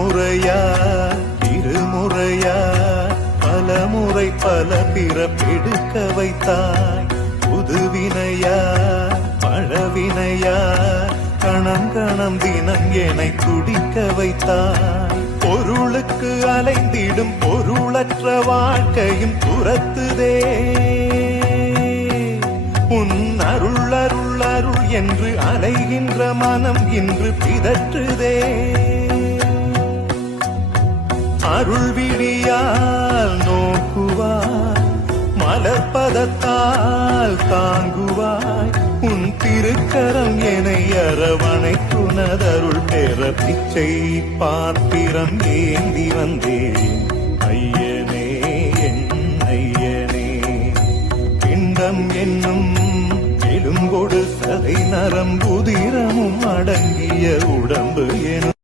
முறையா இருமுறையா பலமுறை பல பிறப்பெடுக்க வைத்தாய். புதுவினையா பழவினையா கணம் கணம் தினம் என்னை துடிக்க வைத்தாய். பொருளுக்கு அலைந்திடும் பொருளற்ற வாழ்க்கையும் துரத்துதே. உன் அருள் அருள் அருள் என்று அலைகின்ற மனம் இன்று பிதற்றுதே. அருள் விழியால் நோக்குவாய், மலர்பதத்தால் தாங்குவாய். உன் திருக்கரம் என்னை அரவணைத்துனதருள் பெற பிச்சை பாத்திரம் ஏந்தி வந்தேன். ஐயனே என் ஐயனே, பிண்டம் என்னும் எலும்பொடு சதை நரம்புதிரமும் அடங்கிய உடம்பு எனும்